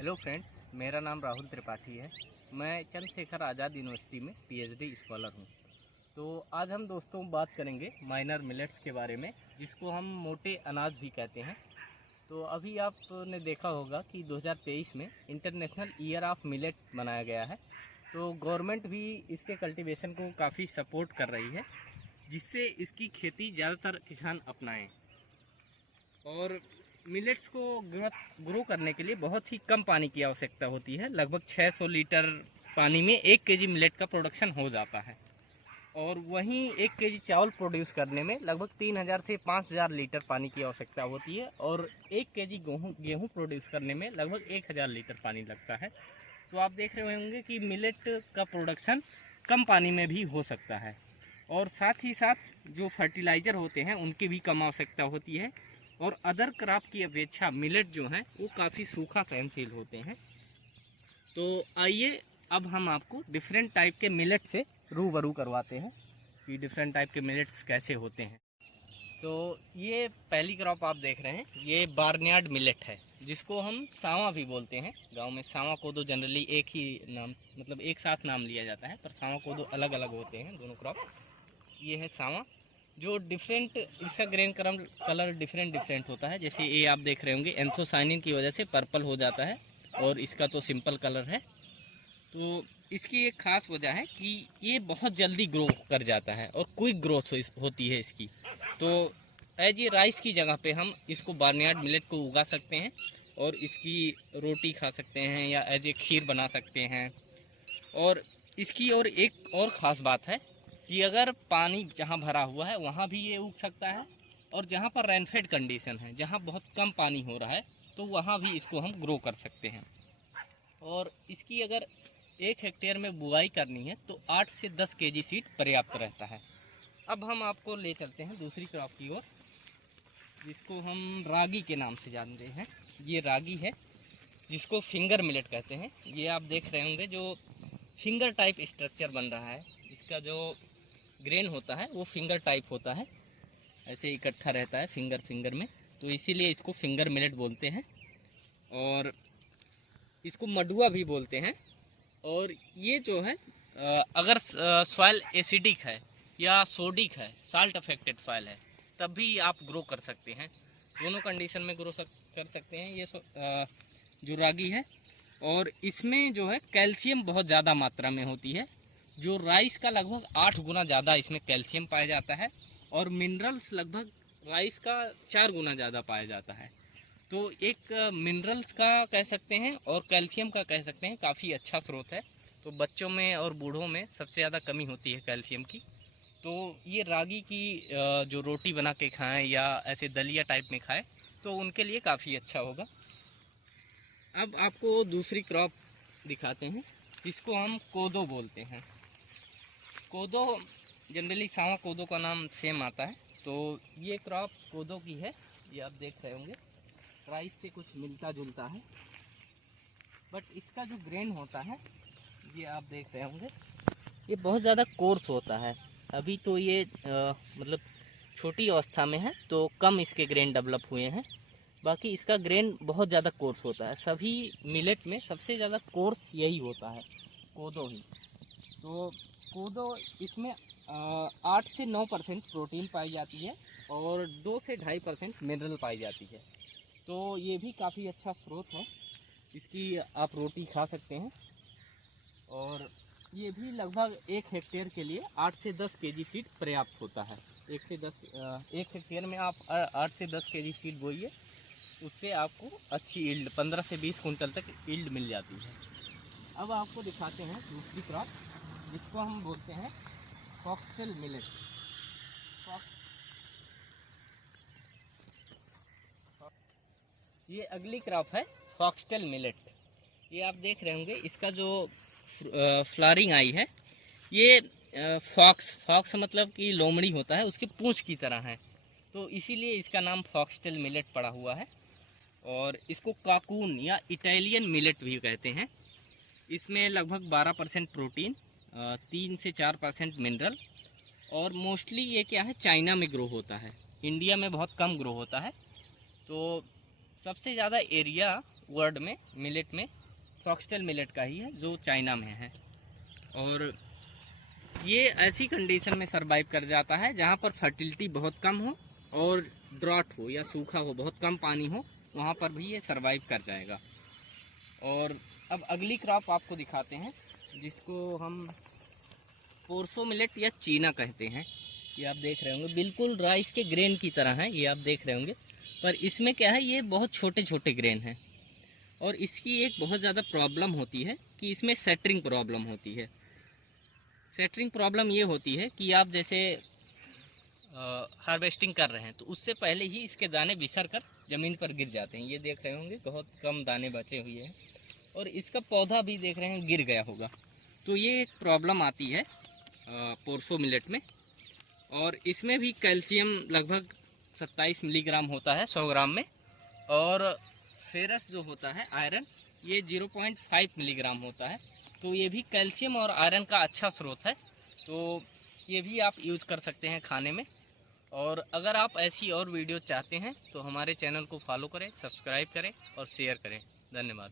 Hello friends, मेरा नाम राहुल त्रिपाठी है। मैं चंद्रशेखर आज़ाद यूनिवर्सिटी में पीएचडी स्कॉलर हूँ। तो आज हम दोस्तों बात करेंगे माइनर मिलेट्स के बारे में, जिसको हम मोटे अनाज भी कहते हैं। तो अभी आपने देखा होगा कि 2023 में इंटरनेशनल ईयर ऑफ मिलेट मनाया गया है। तो गवर्नमेंट भी इसके कल्टीवेशन को काफ़ी सपोर्ट कर रही है, जिससे इसकी खेती ज़्यादातर किसान अपनाएं। और मिलेट्स को ग्रो करने के लिए बहुत ही कम पानी की आवश्यकता होती है। लगभग 600 लीटर पानी में 1 केजी मिलेट का प्रोडक्शन हो जाता है। और वहीं 1 केजी चावल प्रोड्यूस करने में लगभग 3000 से 5000 लीटर पानी की आवश्यकता होती है। और 1 केजी गेहूँ प्रोड्यूस करने में लगभग 1000 लीटर पानी लगता है। तो आप देख रहे होंगे कि मिलेट का प्रोडक्शन कम पानी में भी हो सकता है। और साथ ही साथ जो फर्टिलाइज़र होते हैं उनकी भी कम आवश्यकता होती है। और अदर क्रॉप की अपेक्षा मिलेट जो है वो काफ़ी सूखा सहनशील होते हैं। तो आइए अब हम आपको डिफरेंट टाइप के मिलेट से रूबरू करवाते हैं कि डिफरेंट टाइप के मिलेट्स कैसे होते हैं। तो ये पहली क्रॉप आप देख रहे हैं, ये बार्नयार्ड मिलेट है, जिसको हम सावा भी बोलते हैं। गांव में सावा कोदो जनरली एक ही नाम, मतलब एक साथ नाम लिया जाता है, पर सावा कोदो अलग अलग होते हैं दोनों क्रॉप। ये है सावा, जो डिफरेंट, इसका ग्रेन कलर डिफरेंट होता है। जैसे ये आप देख रहे होंगे, एंथोसाइनिन की वजह से पर्पल हो जाता है, और इसका तो सिंपल कलर है। तो इसकी एक खास वजह है कि ये बहुत जल्दी ग्रो कर जाता है और क्विक ग्रोथ होती है इसकी। तो एज ये राइस की जगह पे हम इसको बार्नयार्ड मिलेट को उगा सकते हैं और इसकी रोटी खा सकते हैं या एज ए खीर बना सकते हैं। और इसकी और एक और ख़ास बात है कि अगर पानी जहाँ भरा हुआ है वहाँ भी ये उग सकता है, और जहाँ पर रेनफेड कंडीशन है, जहाँ बहुत कम पानी हो रहा है, तो वहाँ भी इसको हम ग्रो कर सकते हैं। और इसकी अगर 1 हेक्टेयर में बुआई करनी है तो 8 से 10 केजी सीड पर्याप्त रहता है। अब हम आपको ले चलते हैं दूसरी क्रॉप की ओर, जिसको हम रागी के नाम से जानते हैं। ये रागी है, जिसको फिंगर मिलेट कहते हैं। ये आप देख रहे होंगे, जो फिंगर टाइप स्ट्रक्चर बन रहा है, इसका जो ग्रेन होता है वो फिंगर टाइप होता है, ऐसे इकट्ठा रहता है फिंगर में, तो इसीलिए इसको फिंगर मिलेट बोलते हैं। और इसको मडुआ भी बोलते हैं। और ये जो है, अगर सॉइल एसिडिक है या सोडिक है, साल्ट अफेक्टेड सॉइल है, तब भी आप ग्रो कर सकते हैं। दोनों कंडीशन में ग्रो कर सकते हैं ये जो रागी है। और इसमें जो है कैल्शियम बहुत ज़्यादा मात्रा में होती है, जो राइस का लगभग 8 गुना ज़्यादा इसमें कैल्शियम पाया जाता है। और मिनरल्स लगभग राइस का 4 गुना ज़्यादा पाया जाता है। तो एक मिनरल्स का कह सकते हैं और कैल्शियम का कह सकते हैं काफ़ी अच्छा स्रोत है। तो बच्चों में और बूढ़ों में सबसे ज़्यादा कमी होती है कैल्शियम की। तो ये रागी की जो रोटी बना के खाएं या ऐसे दलिया टाइप में खाएं तो उनके लिए काफ़ी अच्छा होगा। अब आपको दूसरी क्रॉप दिखाते हैं, जिसको हम कोदो बोलते हैं। कोदो जनरली सावा कोदो का नाम सेम आता है। तो ये क्रॉप कोदो की है, ये आप देख रहे होंगे, राइस से कुछ मिलता जुलता है, बट इसका जो ग्रेन होता है, ये आप देख रहे होंगे, ये बहुत ज़्यादा कोर्स होता है। अभी तो ये मतलब छोटी अवस्था में है, तो कम इसके ग्रेन डेवलप हुए हैं। बाकी इसका ग्रेन बहुत ज़्यादा कोर्स होता है। सभी मिलेट में सबसे ज़्यादा कोर्स यही होता है, कोदो ही। तो कोदो, इसमें 8 से 9% प्रोटीन पाई जाती है और 2 से 2.5% मिनरल पाई जाती है। तो ये भी काफ़ी अच्छा स्रोत है, इसकी आप रोटी खा सकते हैं। और ये भी लगभग 1 हेक्टेयर के लिए 8 से 10 केजी सीड पर्याप्त होता है। 1 हेक्टेयर में आप 8 से 10 केजी सीड बोइए, उससे आपको अच्छी ईल्ड 15 से 20 कुंटल तक ईल्ड मिल जाती है। अब आपको दिखाते हैं दूसरी क्रॉप, जिसको हम बोलते हैं फॉक्सटेल मिलेट। ये अगली क्रॉप है फॉक्सटेल मिलेट। ये आप देख रहे होंगे, इसका जो फ्लावरिंग आई है, ये फॉक्स मतलब कि लोमड़ी होता है, उसकी पूंछ की तरह है, तो इसीलिए इसका नाम फॉक्सटेल मिलेट पड़ा हुआ है। और इसको काकून या इटालियन मिलेट भी कहते हैं। इसमें लगभग 12% प्रोटीन, 3 से 4% मिनरल। और मोस्टली ये क्या है, चाइना में ग्रो होता है, इंडिया में बहुत कम ग्रो होता है। तो सबसे ज़्यादा एरिया वर्ल्ड में मिलेट में फॉक्सटेल मिलेट का ही है, जो चाइना में है। और ये ऐसी कंडीशन में सरवाइव कर जाता है जहाँ पर फर्टिलिटी बहुत कम हो और ड्रॉट हो या सूखा हो, बहुत कम पानी हो, वहाँ पर भी ये सरवाइव कर जाएगा। और अब अगली क्रॉप आपको दिखाते हैं, जिसको हम पोर्सो मिलेट या चीना कहते हैं। ये आप देख रहे होंगे बिल्कुल राइस के ग्रेन की तरह है, ये आप देख रहे होंगे, पर इसमें क्या है, ये बहुत छोटे छोटे ग्रेन हैं। और इसकी एक बहुत ज़्यादा प्रॉब्लम होती है कि इसमें सेटरिंग प्रॉब्लम होती है। सेटरिंग प्रॉब्लम ये होती है कि आप जैसे हार्वेस्टिंग कर रहे हैं तो उससे पहले ही इसके दाने बिखर कर ज़मीन पर गिर जाते हैं। ये देख रहे होंगे बहुत कम दाने बचे हुए हैं, और इसका पौधा भी देख रहे हैं गिर गया होगा। तो ये एक प्रॉब्लम आती है पोर्सो मिलेट में। और इसमें भी कैल्शियम लगभग 27 मिलीग्राम होता है 100 ग्राम में, और फेरस जो होता है आयरन, ये 0.5 मिलीग्राम होता है। तो ये भी कैल्शियम और आयरन का अच्छा स्रोत है, तो ये भी आप यूज़ कर सकते हैं खाने में। और अगर आप ऐसी और वीडियो चाहते हैं तो हमारे चैनल को फॉलो करें, सब्सक्राइब करें और शेयर करें। धन्यवाद।